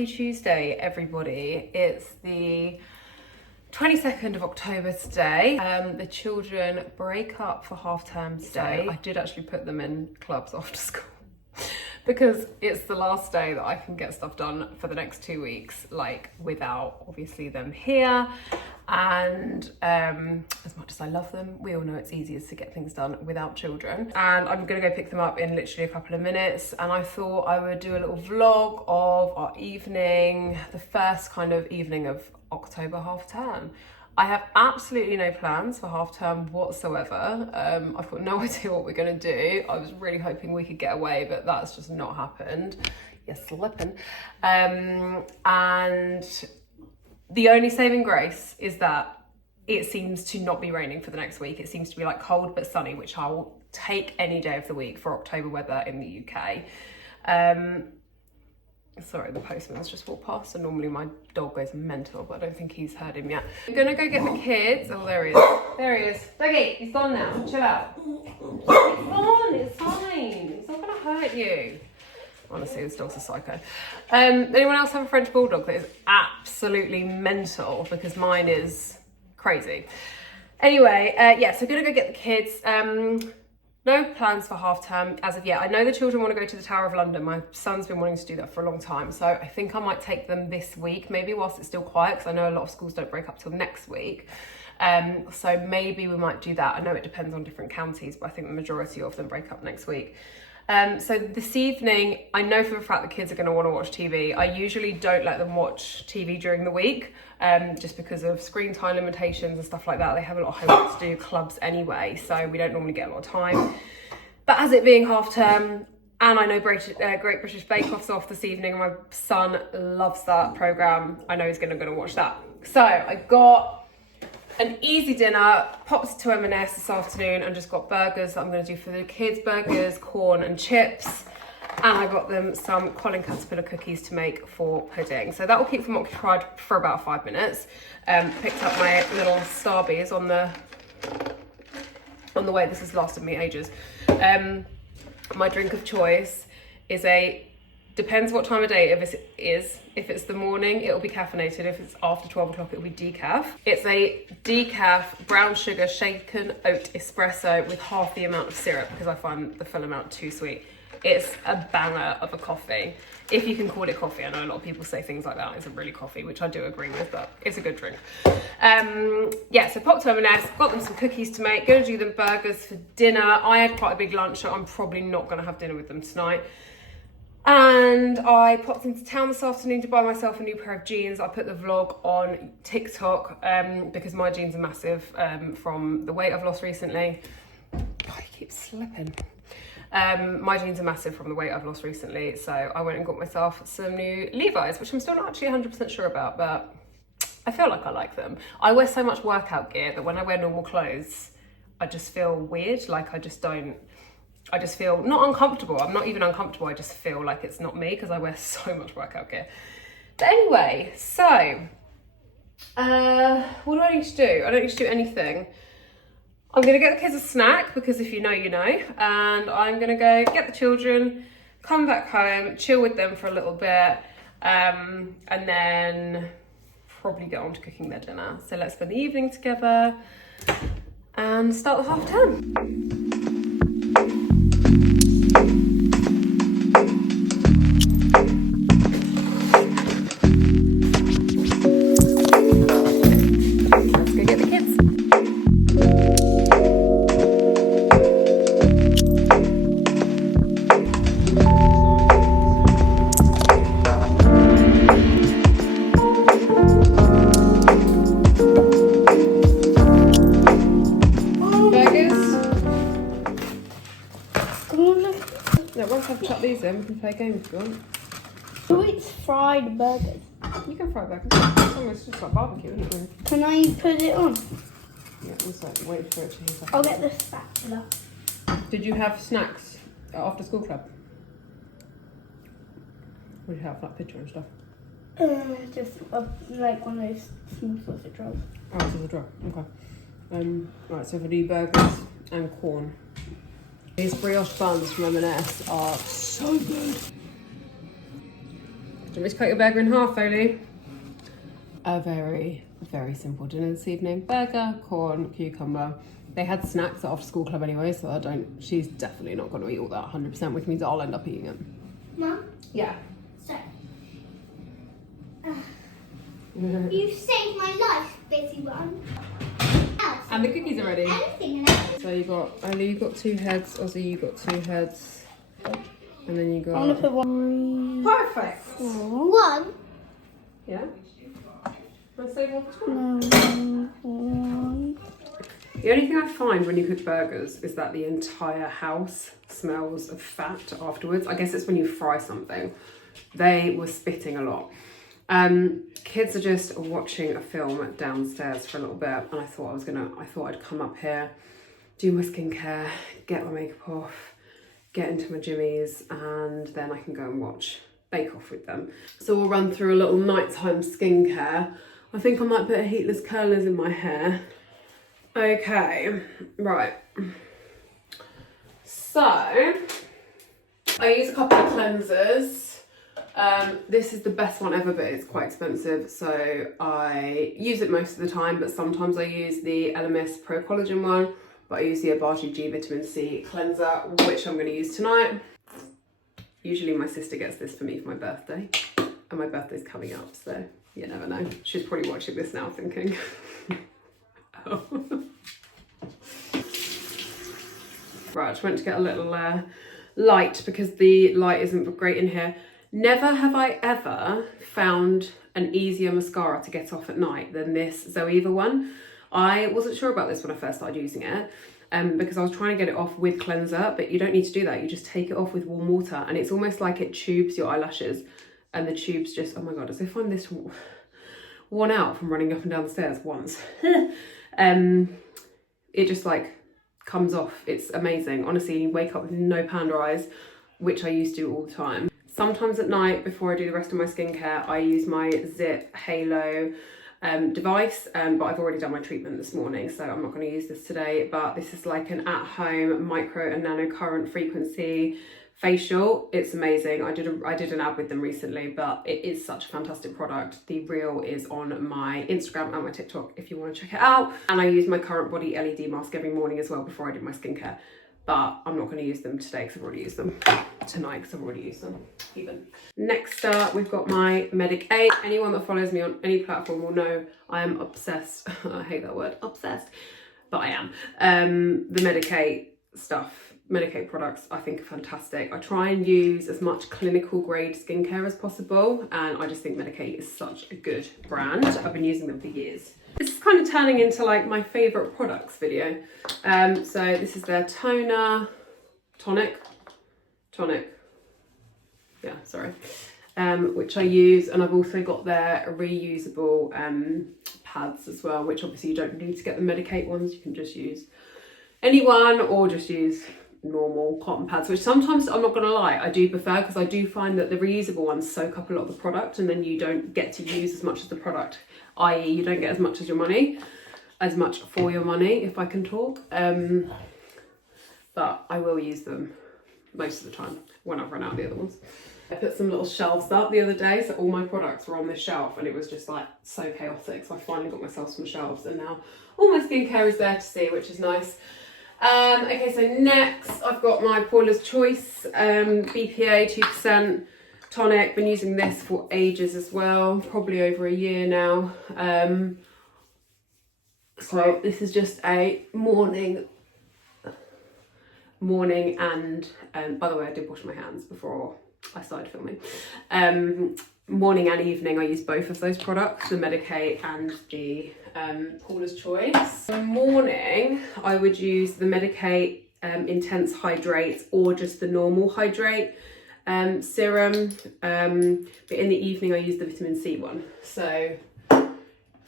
happy Tuesday, everybody. It's the 22nd of October today. The children break up for half term today. I did actually put them in clubs after school because it's the last day that I can get stuff done for the next 2 weeks, like without obviously them here. And as much as I love them, we all know it's easiest to get things done without children. And I'm gonna go pick them up in literally a couple of minutes. And I thought I would do a little vlog of our evening, the first kind of evening of October half term. I have absolutely no plans for half term whatsoever. I've got no idea what we're gonna do. I was really hoping we could get away, but that's just not happened. Yes, slipping. And the only saving grace is that it seems to not be raining for the next week. It seems to be like cold but sunny, which I will take any day of the week for October weather in the UK. Sorry, the postman's just walked past, and normally my dog goes mental, but I don't think he's heard him yet. I'm gonna go get the kids. Oh, there he is. There he is. Dougie, he's gone now. Chill out. He's gone, it's fine. It's not gonna hurt you. Honestly, this dog's a psycho. Anyone else have a French Bulldog that is absolutely mental? Because mine is crazy. Anyway, yeah, so gonna go get the kids. No plans for half term as of yet. I know the children want to go to the Tower of London. My son's been wanting to do that for a long time. So I think I might take them this week, maybe whilst it's still quiet, because I know a lot of schools don't break up till next week. So maybe we might do that. I know it depends on different counties, but I think the majority of them break up next week. So this evening, I know for a fact the kids are going to want to watch TV. I usually don't let them watch TV during the week, just because of screen time limitations and stuff like that. They have a lot of homework to do, clubs anyway, so we don't normally get a lot of time. But as it being half term, and I know Great British Bake Off's off this evening, and my son loves that programme, I know he's going to watch that. So I got an easy dinner, popped to M&S this afternoon, and just got burgers that I'm going to do for the kids, burgers, corn and chips. And I got them some Colin Caterpillar cookies to make for pudding. So that will keep them occupied for about 5 minutes. Picked up my little Starbies on the way. This has lasted me ages. My drink of choice is depends what time of day it is. If it's the morning, it'll be caffeinated. If it's after 12 o'clock, it'll be decaf. It's a decaf brown sugar shaken oat espresso with half the amount of syrup, because I find the full amount too sweet. It's a banger of a coffee. If you can call it coffee. I know a lot of people say things like that isn't really coffee, which I do agree with, but it's a good drink. Yeah, so popped to M&S, got them some cookies to make, gonna do them burgers for dinner. I had quite a big lunch, so I'm probably not gonna have dinner with them tonight. And I popped into town this afternoon to buy myself a new pair of jeans. I put the vlog on TikTok because my jeans are massive from the weight I've lost recently. Oh, I keep slipping. My jeans are massive from the weight I've lost recently, so I went and got myself some new Levi's, which I'm still not actually 100% sure about, but I feel like I like them. I wear so much workout gear that when I wear normal clothes, I just feel weird. Like I just feel not uncomfortable. I'm not even uncomfortable. I just feel like it's not me because I wear so much workout gear. But anyway, so what do I need to do? I don't need to do anything. I'm going to get the kids a snack because if you know, you know. And I'm going to go get the children, come back home, chill with them for a little bit, and then probably get on to cooking their dinner. So let's spend the evening together and start the half term. These in, we can play games if you want. Oh, it's fried burgers. You can fry burgers. It's almost just like barbecue, isn't it? Can I put it on? Yeah, one sec. Wait for it to heat up. I'll get the spatula. Did you have snacks at after school club? What did you have, like picture and stuff? Just like one of those small sausage rolls. Oh, it's just a draw. Okay. Right, so for the burgers and corn. These brioche buns from M&S are so good. you want me to cut your burger in half, Foley? A very, very simple dinner this evening. Burger, corn, cucumber. They had snacks at after school club anyway, so she's definitely not going to eat all that 100%, which means I'll end up eating it. Mum? Yeah. So, you saved my life, busy one. And the cookies are ready. Anything else? So you got 2 heads, Ozzy, you got 2 heads. And then you got... I'm gonna put 1. Perfect! 1. Yeah? Let's say 1 for 2. No, 1. The only thing I find when you cook burgers is that the entire house smells of fat afterwards. I guess it's when you fry something. They were spitting a lot. Kids are just watching a film downstairs for a little bit, and I thought I'd come up here, do my skincare, get my makeup off, get into my jimmies, and then I can go and watch Bake Off with them. So we'll run through a little nighttime skincare. I think I might put heatless curlers in my hair. Okay, right. So I use a couple of cleansers. This is the best one ever, but it's quite expensive, so I use it most of the time, but sometimes I use the LMS Pro Collagen one, but I use the Obagi G Vitamin C cleanser, which I'm going to use tonight. Usually my sister gets this for me for my birthday, and my birthday's coming up, so you never know. She's probably watching this now thinking, oh. Right, I just went to get a little light because the light isn't great in here. Never have I ever found an easier mascara to get off at night than this Zoeva one. I wasn't sure about this when I first started using it because I was trying to get it off with cleanser, but you don't need to do that. You just take it off with warm water, and it's almost like it tubes your eyelashes, and the tubes just, oh my God, as if I'm this worn out from running up and down the stairs once. It just like comes off. It's amazing. Honestly, you wake up with no panda eyes, which I used to all the time. Sometimes at night, before I do the rest of my skincare, I use my Zip Halo device, but I've already done my treatment this morning, so I'm not going to use this today. But this is like an at-home micro and nano current frequency facial. It's amazing. I did an ad with them recently, but it is such a fantastic product. The reel is on my Instagram and my TikTok if you want to check it out. And I use my Current Body LED mask every morning as well before I do my skincare. But I'm not going to use them today because I've already used them tonight because I've already used them even. Next up, we've got my Medic 8. Anyone that follows me on any platform will know I am obsessed. I hate that word, obsessed, but I am. The Medic 8 stuff, Medic 8 products, I think are fantastic. I try and use as much clinical grade skincare as possible, and I just think Medic 8 is such a good brand. I've been using them for years. This is kind of turning into like my favourite products video. So this is their toner, tonic, yeah, sorry, which I use, and I've also got their reusable pads as well, which obviously you don't need to get the Medic 8 ones. You can just use any one or just use normal cotton pads, which sometimes, I'm not gonna lie, I do prefer, because I do find that the reusable ones soak up a lot of the product, and then you don't get to use as much of the product, i.e. you don't get as much for your money, if I can talk. But I will use them most of the time when I've run out of the other ones. I put some little shelves up the other day, so all my products were on this shelf, and it was just like so chaotic, so I finally got myself some shelves, and now all my skincare is there to see, which is nice. Okay, so next I've got my Paula's Choice BPA 2% tonic. Been using this for ages as well, probably over a year now. So this is just a morning and by the way, I did wash my hands before I started filming. Morning and evening I use both of those products, the Medicaid and the Paula's Choice. In the morning I would use the Medicaid Intense Hydrate or just the normal Hydrate serum, but in the evening I use the vitamin C one. So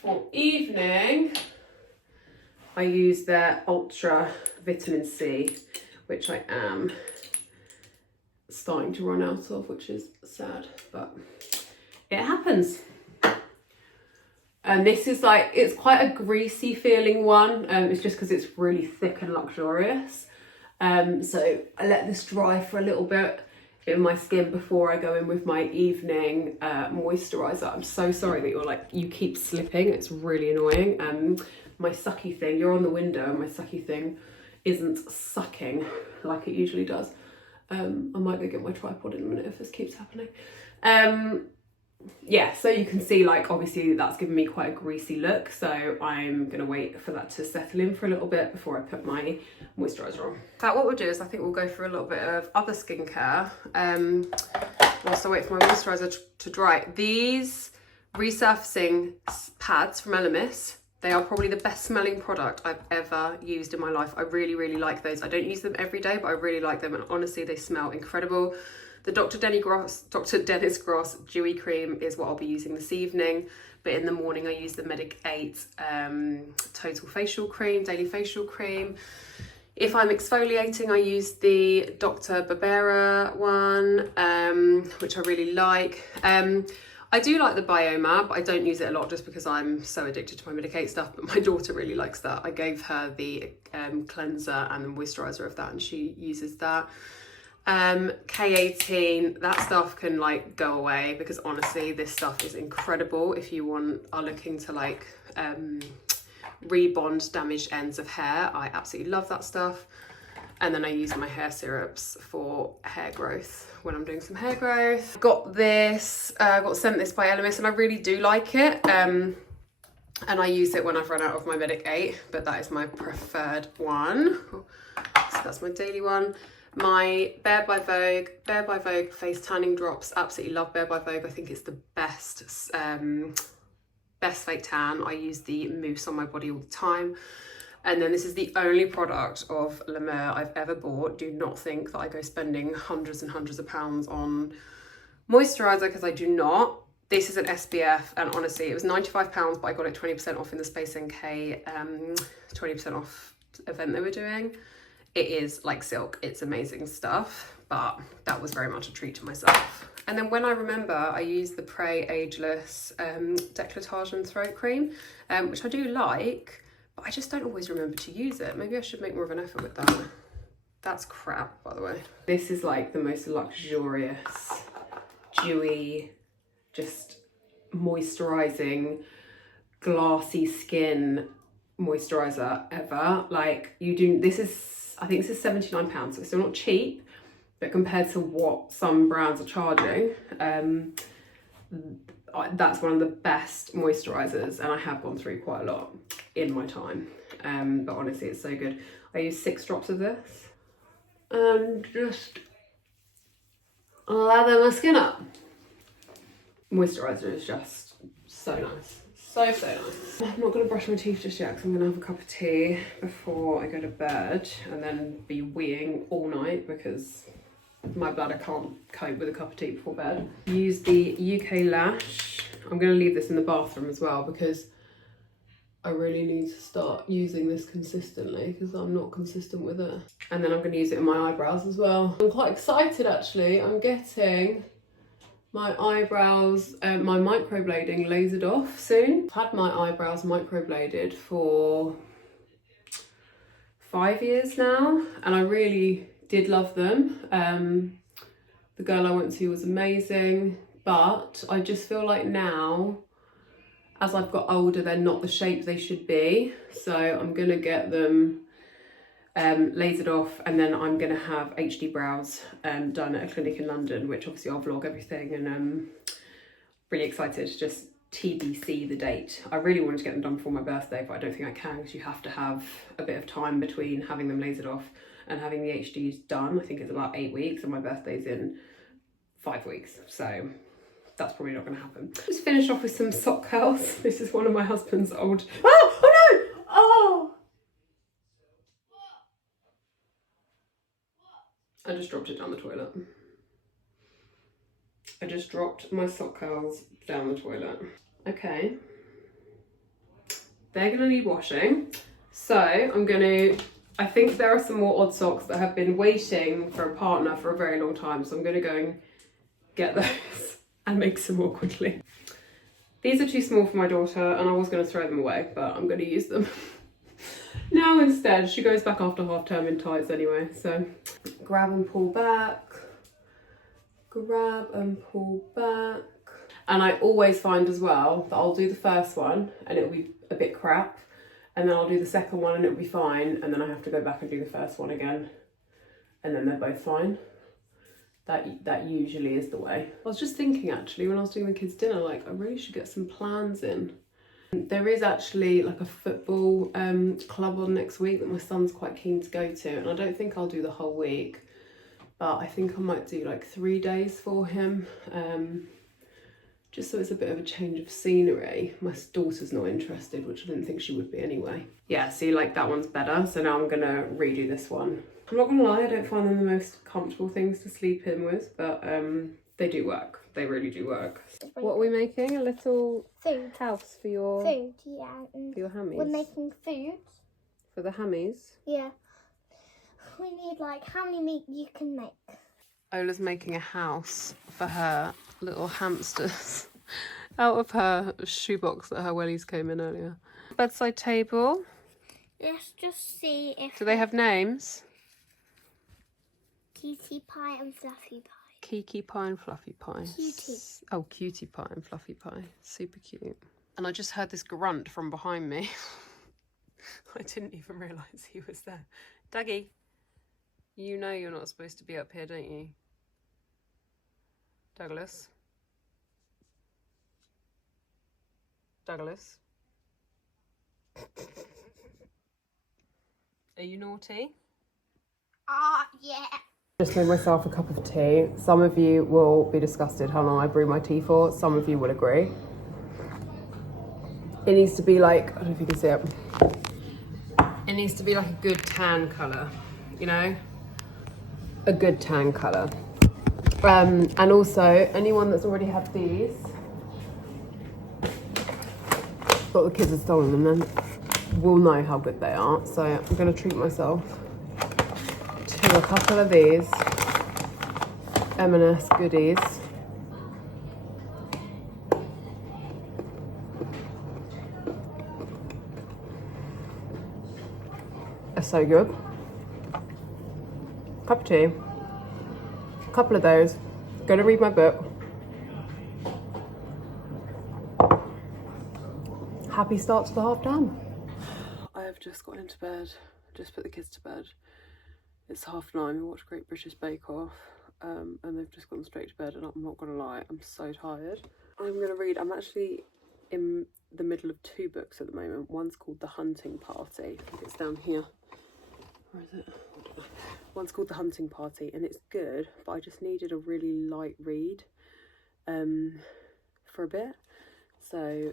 for evening I use their Ultra Vitamin C, which I am starting to run out of, which is sad, but it happens. And this is like, it's quite a greasy feeling one. It's just because it's really thick and luxurious. So I let this dry for a little bit. in my skin before I go in with my evening moisturizer. I'm so sorry that you keep slipping. It's really annoying. My sucky thing, you're on the window and my sucky thing isn't sucking like it usually does. I might go get my tripod in a minute if this keeps happening. Yeah, so you can see, like, obviously that's given me quite a greasy look, so I'm gonna wait for that to settle in for a little bit before I put my moisturizer on. So what we'll do is I think we'll go for a little bit of other skincare whilst I wait for my moisturizer to dry. These resurfacing pads from Elemis, they are probably the best smelling product I've ever used in my life. I really, really like those. I don't use them every day, but I really like them, and honestly, they smell incredible. The Dr. Dennis Gross Dewy Cream is what I'll be using this evening, but in the morning I use the Medic 8 Total Facial Cream, Daily Facial Cream. If I'm exfoliating, I use the Dr. Barbera one, which I really like. I do like the Bioma, but I don't use it a lot just because I'm so addicted to my Medic 8 stuff, but my daughter really likes that. I gave her the cleanser and the moisturizer of that, and she uses that. K18, that stuff can like go away, because honestly this stuff is incredible if you are looking to like rebond damaged ends of hair. I absolutely love that stuff. And then I use my hair syrups for hair growth when I'm doing some hair growth. Got this, got sent this by Elemis, and I really do like it. And I use it when I've run out of my Medic 8, but that is my preferred one. So that's my daily one. My Bare by Vogue face tanning drops. Absolutely love Bare by Vogue. I think it's the best fake tan. I use the mousse on my body all the time. And then this is the only product of La Mer I've ever bought. Do not think that I go spending hundreds and hundreds of pounds on moisturizer, because I do not. This is an SPF, and honestly, it was £95, but I got it 20% off in the Space NK 20% off event they were doing. It is like silk, it's amazing stuff, but that was very much a treat to myself. And then when I remember, I use the Prey Ageless Décolletage and Throat Cream, which I do like, but I just don't always remember to use it. Maybe I should make more of an effort with that. That's crap, by the way. This is like the most luxurious, dewy, just moisturizing, glassy skin moisturizer ever. Like, this is, I think this is £79, so it's still not cheap, but compared to what some brands are charging, that's one of the best moisturizers, and I have gone through quite a lot in my time. But honestly, it's so good. I use 6 drops of this and just lather my skin up. Moisturizer is just so nice. So nice. I'm not going to brush my teeth just yet, because I'm going to have a cup of tea before I go to bed, and then be weeing all night because my bladder can't cope with a cup of tea before bed. Use the UK Lash. I'm going to leave this in the bathroom as well, because I really need to start using this consistently, because I'm not consistent with it. And then I'm going to use it in my eyebrows as well. I'm quite excited actually. I'm getting my eyebrows, my microblading lasered off soon. I've had my eyebrows microbladed for 5 years now, and I really did love them. The girl I went to was amazing, but I just feel like now, as I've got older, they're not the shape they should be. So I'm gonna get them lasered off, and then I'm gonna have HD brows done at a clinic in London, which obviously I'll vlog everything, and really excited. Just TBC the date. I really wanted to get them done before my birthday, but I don't think I can, because you have to have a bit of time between having them lasered off and having the HDs done. I think it's about 8 weeks, and my birthday's in 5 weeks, so that's probably not going to happen. Just finish off with some sock curls. This is one of my husband's old... Oh no! Oh! I just dropped it down the toilet. I just dropped my sock curls down the toilet. Okay. They're going to need washing. So I'm going to... I think there are some more odd socks that have been waiting for a partner for a very long time. So I'm going to go and get those and make some more quickly. These are too small for my daughter, and I was going to throw them away, but I'm going to use them now instead. She goes back after half term in tights anyway, so grab and pull back, grab and pull back. And I always find as well that I'll do the first one and it'll be a bit crap, and then I'll do the second one and it'll be fine, and then I have to go back and do the first one again, and then they're both fine. That usually is the way. I was just thinking actually when I was doing the kids' dinner, like I really should get some plans in. There is actually like a football club on next week that my son's quite keen to go to, and I don't think I'll do the whole week, but I think I might do like 3 days for him, just so it's a bit of a change of scenery. My daughter's not interested, which I didn't think she would be anyway. Yeah, see, like that one's better, so now I'm gonna redo this one. I'm not gonna lie, I don't find them the most comfortable things to sleep in with, but they do work. They really do work. What are we making? A little food house for your food, yeah. For your hammies. We're making food. For the hammies? Yeah. We need like how many meat you can make. Ola's making a house for her little hamsters out of her shoebox that her wellies came in earlier. Bedside table. Let's just see if... Do they have names? Cutie Pie and Fluffy Pie. Kiki Pie and Fluffy Pie. Cutie. Oh, Cutie Pie and Fluffy Pie. Super cute. And I just heard this grunt from behind me. I didn't even realise he was there. Dougie, you know you're not supposed to be up here, don't you? Douglas? Douglas? Are you naughty? Yeah. Just made myself a cup of tea. Some of you will be disgusted how long I brew my tea for. Some of you will agree. It needs to be like, I don't know if you can see it. It needs to be like a good tan colour, you know? A good tan colour. And also, anyone that's already had these, thought the kids had stolen them then, will know how good they are. So I'm going to treat myself to a couple of these M&S goodies. Are so good. Cup of tea. Couple of those. Gonna read my book. Happy start to the half term. I have just got into bed. Just put the kids to bed. It's 9:30. We watched Great British Bake Off, and they've just gone straight to bed. And I'm not gonna lie, I'm so tired. I'm gonna read. I'm actually in the middle of 2 books at the moment. One's called The Hunting Party. I think it's down here. Where is it? One's called The Hunting Party, and it's good, but I just needed a really light read for a bit. So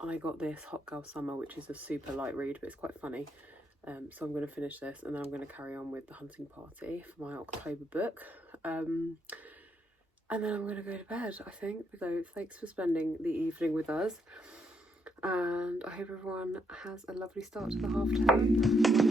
I got this Hot Girl Summer, which is a super light read, but it's quite funny. So I'm going to finish this, and then I'm going to carry on with The Hunting Party for my October book. And then I'm going to go to bed, I think. So thanks for spending the evening with us. And I hope everyone has a lovely start to the half term.